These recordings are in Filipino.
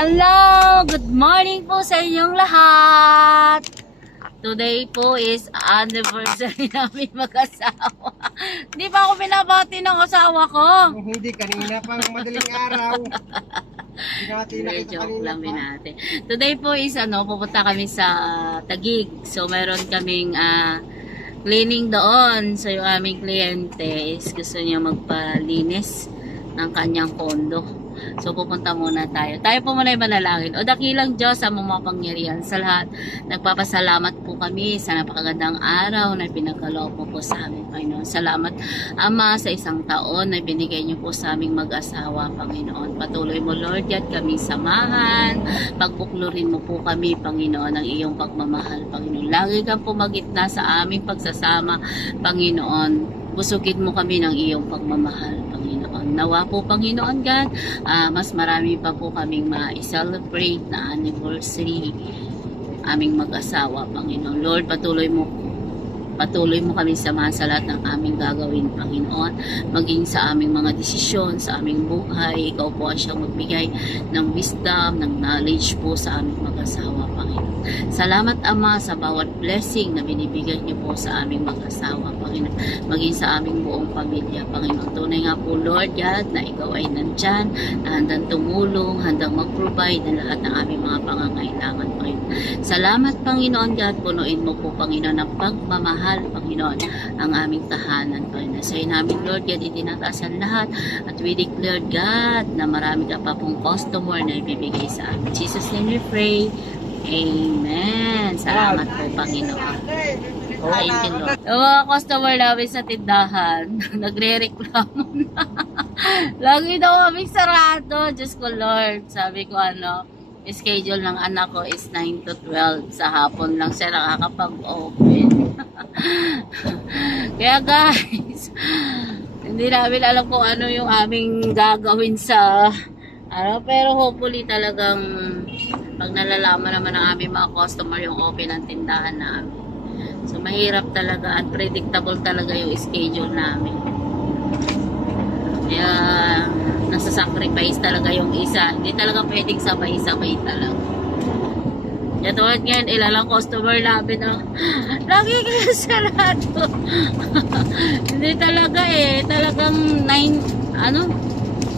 Hello! Good morning po sa inyong lahat! Today po is anniversary namin mag-asawa. Hindi pa ako binabati ng asawa ko. Hindi, kanina pang madaling araw. Joke lang natin. Today po is pupunta kami sa Taguig. So meron kaming cleaning doon. So yung aming kliyente is gusto niya magpalinis ng kanyang kondo. So pupunta muna tayo. Tayo po muna yung manalangin. O dakilang Diyos sa mga pangyarihan sa lahat. Nagpapasalamat po kami sa napakagandang araw na pinagkaloob mo po sa amin, Panginoon. Salamat, Ama, sa isang taon na binigay niyo po sa aming mag-asawa, Panginoon. Patuloy mo, Lord, at kami samahan. Pagbuklurin mo po kami, Panginoon, ng iyong pagmamahal, Panginoon. Lagi kang pumagitna sa aming pagsasama, Panginoon. Busugin mo kami ng iyong pagmamahal, Panginoon. Nawa po, Panginoon God, mas marami pa po kaming ma-celebrate na anniversary aming mag-asawa, Panginoon. Lord, patuloy mo kami samahan sa lahat ng aming gagawin, Panginoon. Maging sa aming mga desisyon, sa aming buhay. Ikaw po ang siyang magbigay ng wisdom, ng knowledge po sa aming mag-asawa, Panginoon. Salamat, Ama, sa bawat blessing na binibigay niyo po sa aming mag-asawa, Panginoon. Maging sa aming buong pamilya, Panginoon. Tunay nga po, Lord God, na ikaw ay nandyan, na handang tumulong, handang mag-provide ng lahat ng aming mga pangangailangan, Panginoon. Salamat, Panginoon God. Punuin mo po, Panginoon, ng pagmamahal, Panginoon, ang aming tahanan, Panginoon. Sa'yo namin, Lord God, itinatasan lahat at we declare, God, na marami ka pa pong customer na ibibigay sa amin. Jesus name we pray. Amen. Salamat po, Panginoon. Thank you, Lord. Yung mga customer namin sa tindahan, nagre-reklamo na. Lagi daw kami sarado. Diyos ko, Lord. Sabi ko, schedule ng anak ko is 9 to 12. Sa hapon lang siya nakakapag-open. Kaya guys, hindi namin alam kung ano yung aming gagawin sa pero hopefully talagang pag nalalaman naman ng aming mga customer yung open ng tindahan namin. So mahirap talaga, unpredictable talaga yung schedule namin. Kaya nasa-sacrifice talaga yung isa. Hindi talaga pwedeng sabay-sabay talaga. Kaya tulad ngayon, ilalang customer namin lagi kayo sarado. Hindi talaga talagang 9,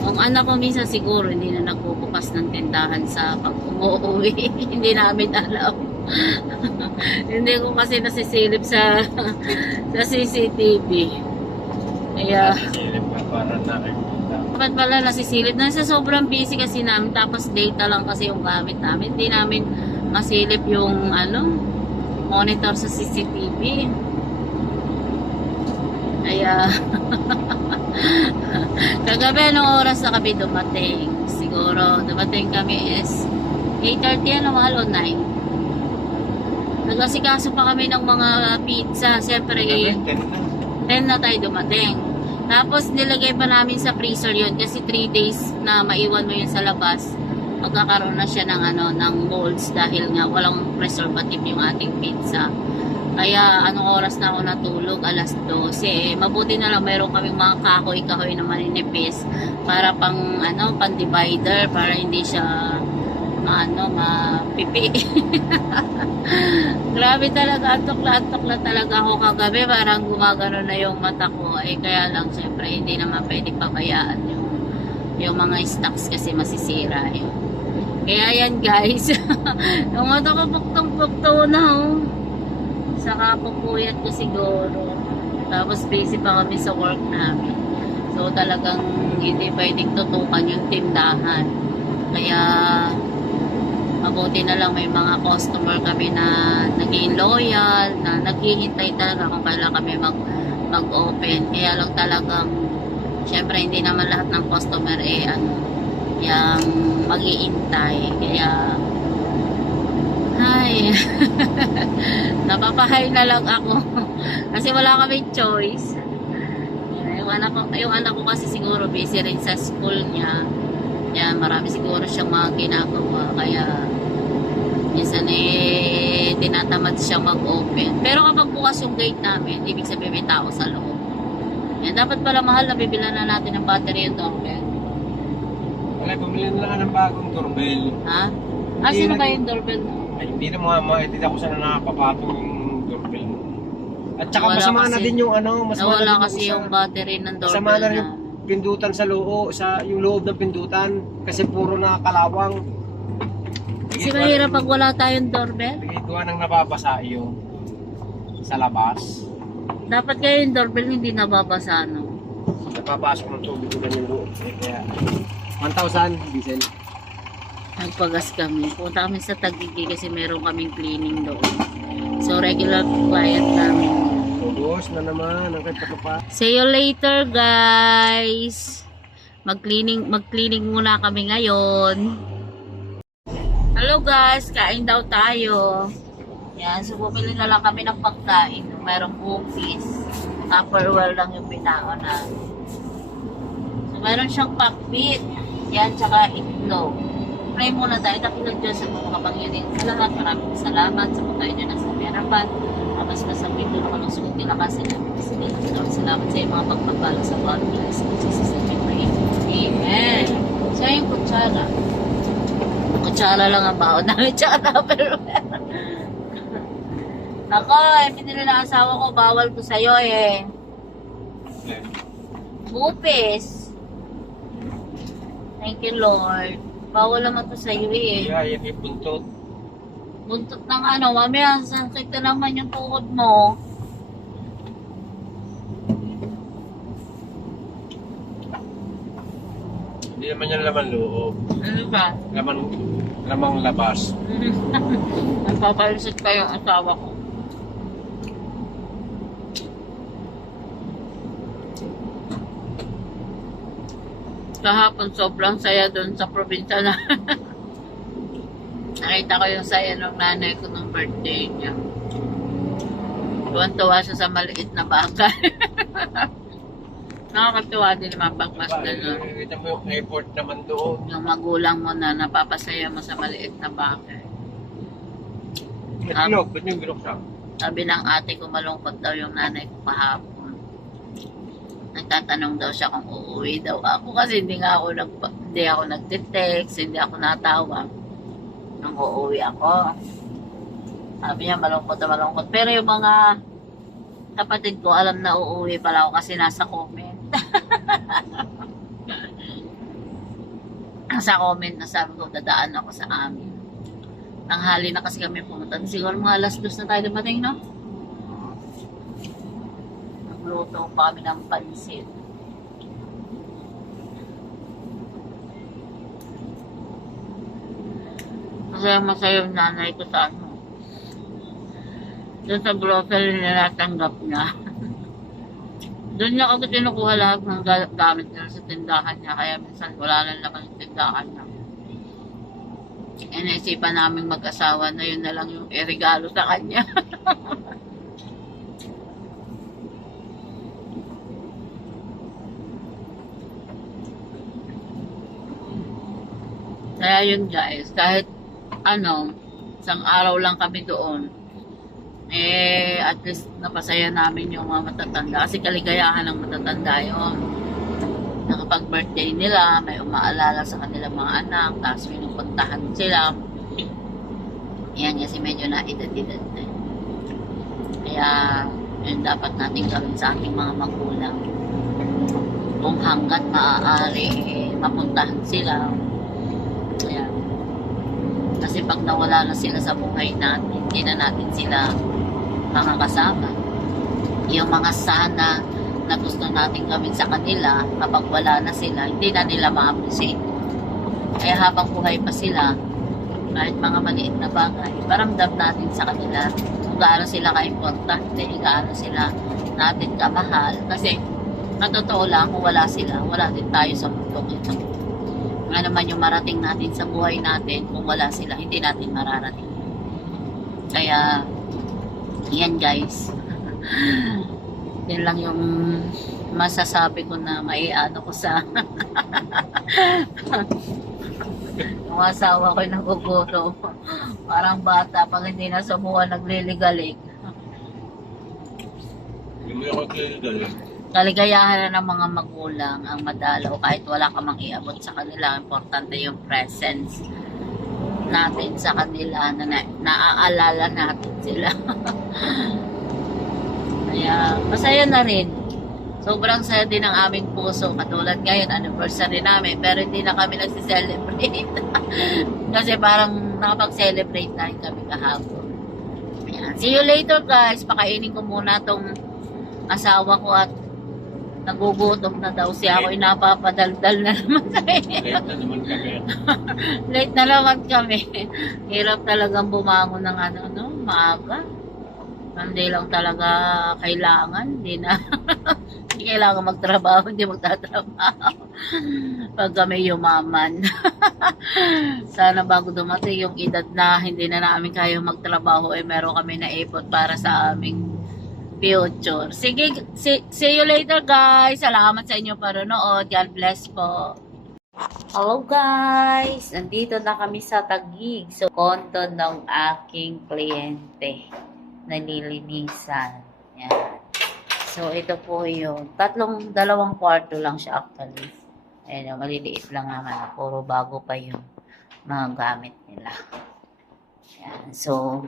ang anak ko minsan siguro hindi na nagbubukas ng tindahan sa pag-umuwi. Hindi namin alam. Hindi ko kasi nasisilip sa CCTV. Kaya Nasisilip ka para nakikita. dapat pala nasisilip. Nasa sobrang busy kasi namin. Tapos data lang kasi yung gamit namin. Hindi namin masilip yung monitor sa CCTV. Kaya kagabi anong oras na kami dumating? Siguro dumating kami is 8:30 mahal o 9. Nagasikaso pa kami ng mga pizza. Siyempre 10 na tayo dumating. Tapos nilagay pa namin sa freezer yun kasi 3 days na maiwan mo yun sa labas. Magkakaroon na siya ng molds dahil nga walang preservative yung ating pizza. Kaya anong oras na ako natulog? 12:00. Mabuti na lang mayroon kaming mga kahoy-kahoy na maninipis para pang divider para hindi siya mapipi. Grabe talaga, antok na talaga ako kagabi. Parang gumagano na yung mata ko. Kaya lang syempre hindi naman pwede pabayaan yung mga stocks kasi masisira yun. Kaya yan guys. Yung mata ko puktong-pukto na saka pupuyat ko siguro. Tapos busy pa kami sa work namin. So talagang hindi pwedeng tutukan yung tindahan. Kaya mabuti na lang may mga customer kami na naging loyal, na naghihintay talaga kung kailan kami mag-open. Kaya lang talagang syempre hindi naman lahat ng customer yung mag-iintay. Kaya napapahay na lang ako kasi wala kami choice. Yung anak ko kasi siguro busy rin sa school niya. Yan, marami siguro siyang mga ginagawa. Kaya minsan tinatamad siyang mag-open. Pero kapag bukas yung gate namin, ibig sabihin may tao sa loob. Yan, dapat pala mahal na bibilan na natin ng battery yung doorbell. Wala, bumili na lang ng bagong doorbell. Ha? Ah, sino ba yung doorbell mo? Ay, hindi na hindi na ako sana nakapapatong yung doorbell. At saka Nawala masama na kasi- din yung ano, masama Nawala na din kasi isa. yung battery ng Masama doorbell na rin na. yung pindutan sa loob, yung loob ng pindutan. Kasi puro nakakalawang. Kasi mahirap pag wala tayong doorbell. Ito nang nababasa yung sa labas. Dapat kayo yung doorbell hindi nababasa, no? Napapasok ng tubig doon yung loob. Kaya 1,000 diesel. Nagpagas kami. Punta kami sa Taguig kasi meron kaming cleaning doon. So, regular client namin. Ubos na naman. Ang kaya pa. See you later, guys. Mag-cleaning muna kami ngayon. Hello guys, kain daw tayo. Yan, so bumili na lang kami ng pagkain. Merong cookies. Tupperware lang yung binaon na. So meron siyang pakbit. Yan, tsaka itlog. Pray muna tayo. Dakilag Diyos sa mga kapangyarihan. Salamat, maraming salamat sa pagkain niyo nasa harapan. Tapos kasabit doon ako ng sulit nilakasin namin. Salamat sa iyong mga pagpapalo sa bawat pilas. Jesus na may Amen. So yung kutsara. Kutsara lang ang baon namin. Tsaka tupperware. Ako, pinili na asawa ko, bawal ko sa'yo eh. Bupis. Thank you, Lord. Bawal naman to sa'yo eh. Yeah, yan yung buntot. Buntot ng ano, mamaya, sakit na naman yung tuhod mo. Hindi naman yan laman loob. Ano ba? Lamang labas. Nagpapalusit pa yung asawa ko. Kahapon sobrang saya doon sa probinsya na. Nakita ko yung saya ng nanay ko nung birthday niya. Tuwan-tuwa siya sa maliit na bagay. Nakakatuwa din mapagmasdan nun. Kita mo yung airport naman doon. Yung magulang mo na napapasaya mo sa maliit na bagay. Bilog, ba't yung bilog siya? Sabi ng ate ko malungkot daw yung nanay ko kahapon. Nagtatanong daw siya kung uuwi daw ako kasi hindi ako nagte-text, hindi ako natawag nung uuwi ako. Sabi niya malungkot na malungkot. Pero yung mga kapatid ko alam na uuwi pala ako kasi nasa comment. Sa comment na sabi ko dadaan ako sa amin. Tanghali na kasi kami pumunta. Siguro mga alas 2 na tayo dumating, no? Nagluto pa kami ng pansit. Masaya yung nanay ko sa ano. Doon sa grocery na natanggap niya. Doon niya ako kinukuha lahat ng gamit niya sa tindahan niya. Kaya minsan wala lang naman yung tindahan niya. E naisipan namin mag-asawa na yun na lang yung irigalo sa kanya. Kaya yun guys, kahit ano, isang araw lang kami doon, eh at least napasaya namin yung mga matatanda kasi kaligayahan ng matatanda yun. Nakapag-birthday nila, may umaalala sa kanilang mga anak, tapos pinupuntahan sila. Yan kasi medyo na-edad-edad na yun. Kaya yun dapat natin gawin sa ating mga magulang. Kung hanggat maaari, mapuntahan sila. Kaya, kasi pag nawala na sila sa buhay natin, hindi na natin sila makakasama. Yung mga sana na gusto natin gawin sa kanila, kapag wala na sila, hindi na nila ma-appreciate. Kaya habang buhay pa sila, kahit mga maliit na bagay, paramdam natin sa kanila kung gaano sila ka-importante, gaano sila natin kamahal. Kasi, matotoo lang, kung wala sila, wala din tayo sa mundo ito. Ano naman yung marating natin sa buhay natin, kung wala sila, hindi natin mararating. Kaya, yan guys. Yan lang yung masasabi ko na maiano ko sa yung asawa ko nagugulo. Parang bata pag hindi na sumuha nagliligalig. Hindi mo ako kaya kaligayahan na ng mga magulang ang madalaw kahit wala ka mang iabot sa kanila. Importante yung presence natin sa kanila na naaalala natin sila. Kaya masaya na rin. Sobrang saya din ang aming puso. Katulad ngayon, anniversary namin. Pero hindi na kami nagsiselebrate. Kasi parang nakapag-celebrate na rin kami kahapon. Ayan. See you later guys. Pakainin ko muna tong asawa ko at nagugutom na daw siya. Ako inapapadaldal na naman tayo. Late na naman kami. Late na naman kami. Hirap talagang bumangon ng maaga. Monday lang talaga kailangan. Hindi na. Hindi kailangan magtrabaho. Hindi magtatrabaho. Pag kami yumaman. Sana bago dumating yung edad na hindi na namin kaya magtrabaho, meron kami na ipot para sa aming future. Sige, see you later guys. Salamat sa inyo panonood. God bless po. Hello guys! Nandito na kami sa Taguig. So, kondo ng aking kliyente. Nalilinisan. Yan. So, ito po yung dalawang kwarto lang siya actually. Ayan, maliliit lang naman. Puro bago pa yung mga gamit nila. Yan. So,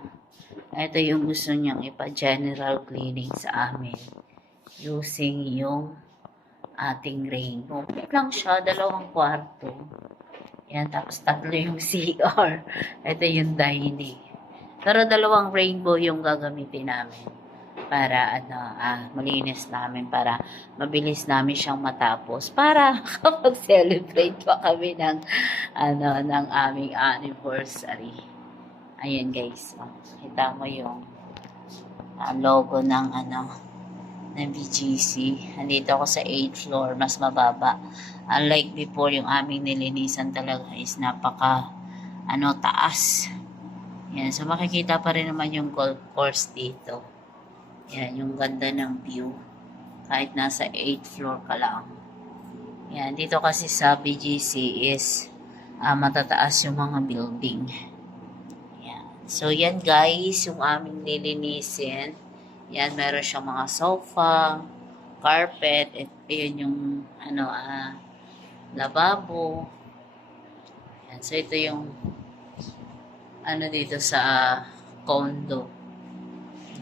ito yung gusto niyang ipa-general cleaning sa amin. Using yung ating rainbow. Ito lang siya, dalawang kwarto. Yan, tapos 3 yung CR. Ito yung dining. Pero dalawang rainbow yung gagamitin namin para malinis namin, para mabilis namin siyang matapos para kapag celebrate pa kami ng ng aming anniversary. Ayan guys, kita mo yung logo ng ng BGC. Nandito ako sa 8th floor, mas mababa. Unlike before, yung aming nilinisan talaga is napaka taas. Yan, so makikita pa rin naman yung golf course dito. Yan, yung ganda ng view. Kahit nasa 8th floor ka lang. Yan, dito kasi sa BGC is matataas yung mga building. Yan. So, yan guys, yung aming nilinisin. Yan, meron siyang mga sofa, carpet, at yun yung lababo. Yan, so ito yung dito sa condo.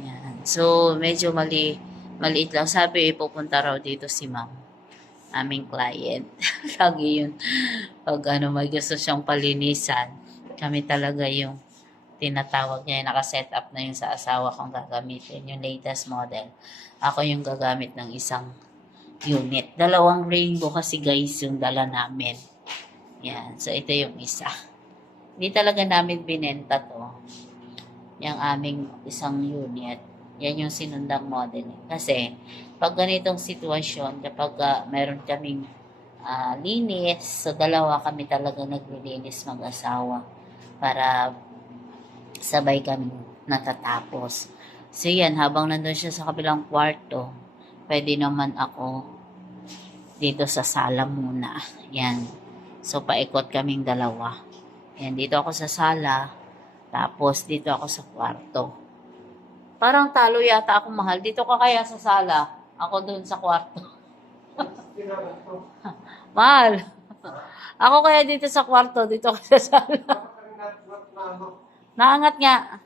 Yan. So, medyo maliit lang. Sabi, pupunta raw dito si ma'am. Aming client. Lagi yun. Pag may gusto siyang palinisan, kami talaga yung tinatawag niya. Naka-set up na yun sa asawa kong gagamitin. Yung latest model. Ako yung gagamit ng isang unit. Dalawang rainbow kasi guys yung dala namin. Yan. So, ito yung isa. Hindi talaga namin binenta to. Yung aming isang unit. Yan yung sinundang model. Kasi, pag ganitong sitwasyon, kapag meron kaming linis, so dalawa kami talaga naglilinis mag-asawa para sabay kami natatapos. So yan, habang nandun siya sa kabilang kwarto, pwede naman ako dito sa sala muna. Yan. So, paikot kaming dalawa. Yan, dito ako sa sala, tapos dito ako sa kwarto. Parang talo yata ako mahal. Dito ka kaya sa sala, ako dun sa kwarto. Mahal. Ako kaya dito sa kwarto, dito ako sa sala. Naangat nga.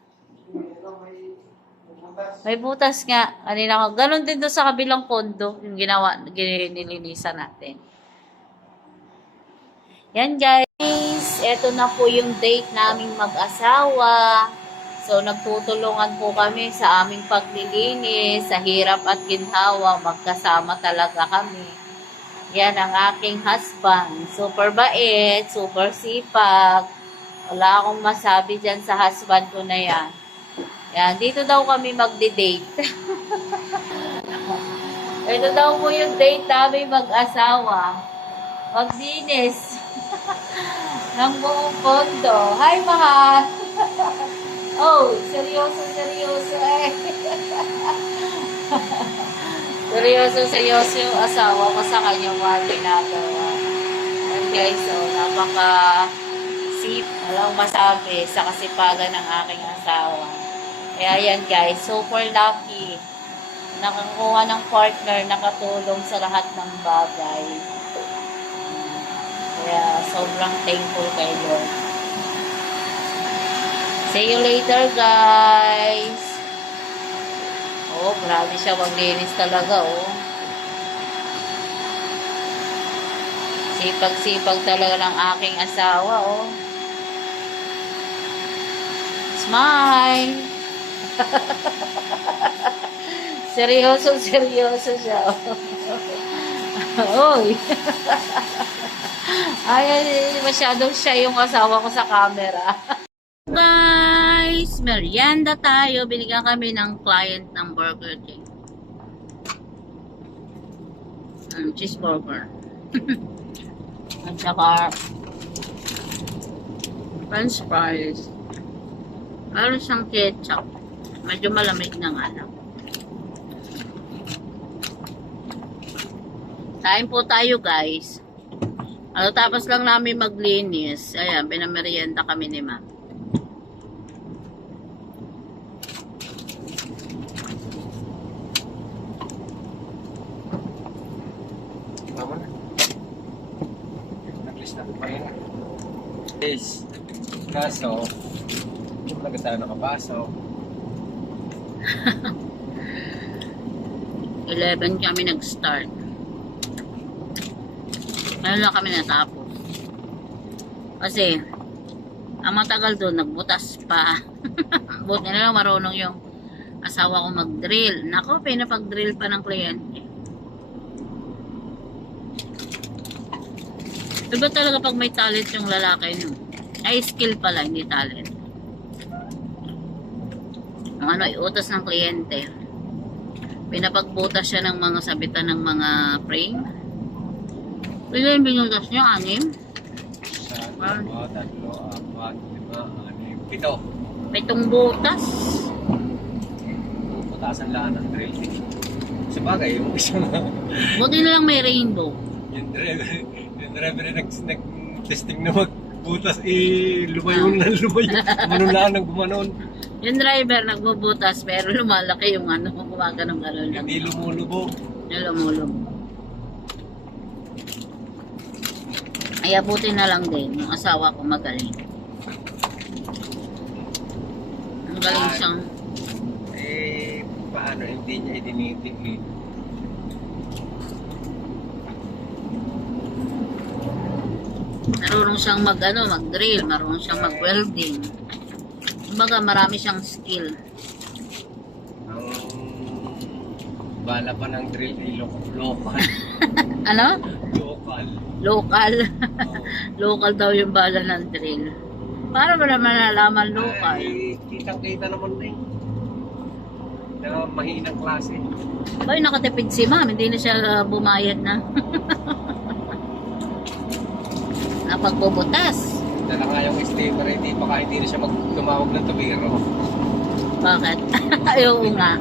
May butas nga. Kanina ko. Ganon din doon sa kabilang kondo, yung nilinisan natin. Yan guys. Ito na po yung date naming mag-asawa. So, nagtutulungan po kami sa aming paglilinis, sa hirap at ginhawa. Magkasama talaga kami. Yan ang aking husband. Super bait, super sipag. Wala akong masabi dyan sa husband ko na yan. Yan, dito daw kami magdi-date. Ito daw po yung date namin mag-asawa. Magdinis. Ng buong kondo. Hi, mahal! Oh, seryoso eh. seryoso yung asawa ko sa kanyang mga ginagawa. And guys, walang masabi sa kasipagan ng aking asawa. Kaya yan guys, super lucky. nakakuha ng partner, nakatulong sa lahat ng bagay. Kaya sobrang thankful kay Lord. See you later, guys. Oh, grabe siya maglinis talaga, oh. Sipag-sipag talaga ng aking asawa, oh. Smile! Seryoso siya, oh. Oy! Ay, masyadong siya yung asawa ko sa camera. Guys, merienda tayo. Binigyan kami ng client ng Burger King. Cheeseburger. At saka French fries. Meron siyang ketchup. Medyo malamig na nga lang. Kain po tayo, guys. Tapos lang namin maglinis. Ayan, pinamerienda kami ni Ma'am. Tama na. Nag-list na pa rin. Yes. Kaso, kung talaga tayo nakapasok. 11 kami nag-start. Ngayon lang kami natapos. Kasi, ang matagal doon, nagbutas pa. Buti na lang marunong yung asawa ko mag-drill. Nako, pinapag-drill pa ng kliyente. Diba talaga pag may talent yung lalaki, no? Ay, skill pala, hindi talent. Ang ano, iutos ng kliyente. Pinapagbutas siya ng mga sabitan ng mga frame. Pila yung binutas niya, 6? Isa, 2, 3, 4, 5, 6, 7. 7 butas. Putasan lang ng drill. Sa bagay, yung isang Buti na lang may rainbow. yung driver na nag-testing na magbutas, lumayo na lumayo. Gumanon lang nang gumanon. Yung driver nagbubutas pero lumalaki yung ano, gumaganon-ganon lang. Hindi lumulubog. Yung lumulubog. Ay, abuti na lang din. Yung asawa ko magaling. Ang galing siyang... Paano hindi niya idinitig eh. Marunong siyang mag-drill. Marunong siyang mag-welding. Kumbaga, marami siyang skill. Ang bala pa ng drill ay local. Ano? Local. Local. Oh. Local daw yung bala ng drill. Para ba naman nalaman local? Ay, kitang-kita naman na eh. Na mahinang klase. Ay, nakatipid si ma'am. Hindi na siya bumayad na. Napagbubutas. Dala nga yung sticker, hindi baka hindi na siya tumawag ng tubiro. Bakit? Ayaw nga.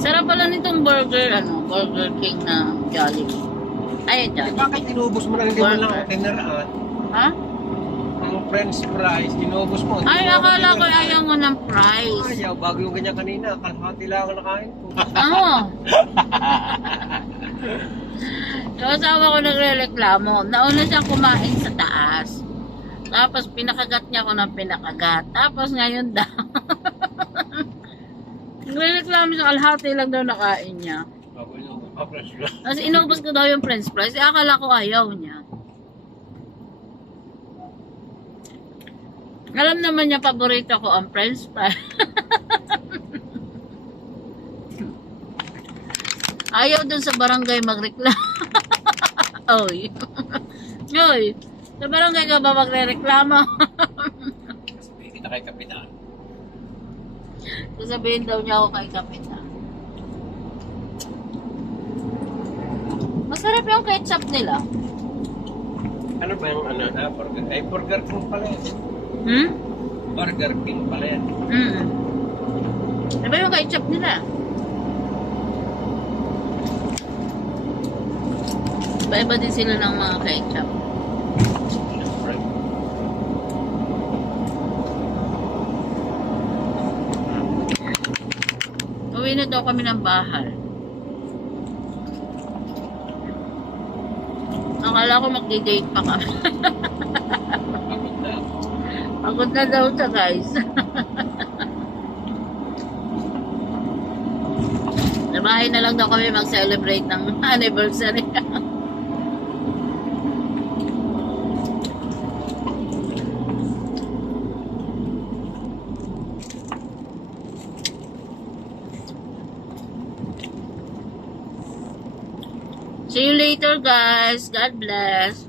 Sarap pala nitong burger, Burger King na Jollibee. Ay, Jollibee. Bakit inubos mo na hindi mo lang tinaraan? Ha? Ang french fries, inubos mo. Ay, akala ko ayaw mo ng fries. Ayaw, bago yung ganyan kanina, kalahati lang ang nakain ko. Oo. Yung asawa ko nagre-reklamo. Nauna siyang kumain sa taas. Tapos pinakagat niya ako ng pinakagat. Tapos ngayon daw. Nagre-reklamo siya, kalahati lang daw nakain niya. Bago yung french fries. Tapos inubos ko daw yung french fries. Akala ko ayaw niya. Alam naman niya, paborito ko ang french fries. Ayaw dun sa barangay magreklamo. Oy. Oy. Sa barangay ka ba magre-reklamo? Sabihin kita kay Kapitan. Sasabihin daw niya ako kay Kapitan. Masarap yung ketchup nila. Ano ba yung burger? Ay, Burger King pala yan. Burger King pala yan. Ano ba yung ketchup nila? Iba-iba din sila ng mga ketchup. Siyempre. Uwi na daw kami ng bahay. Akala ko magdi-date pa kami. Pagod na. Pagod na daw siya, guys. Sa bahay na lang daw kami mag-celebrate ng anniversary. See you later, guys. God bless.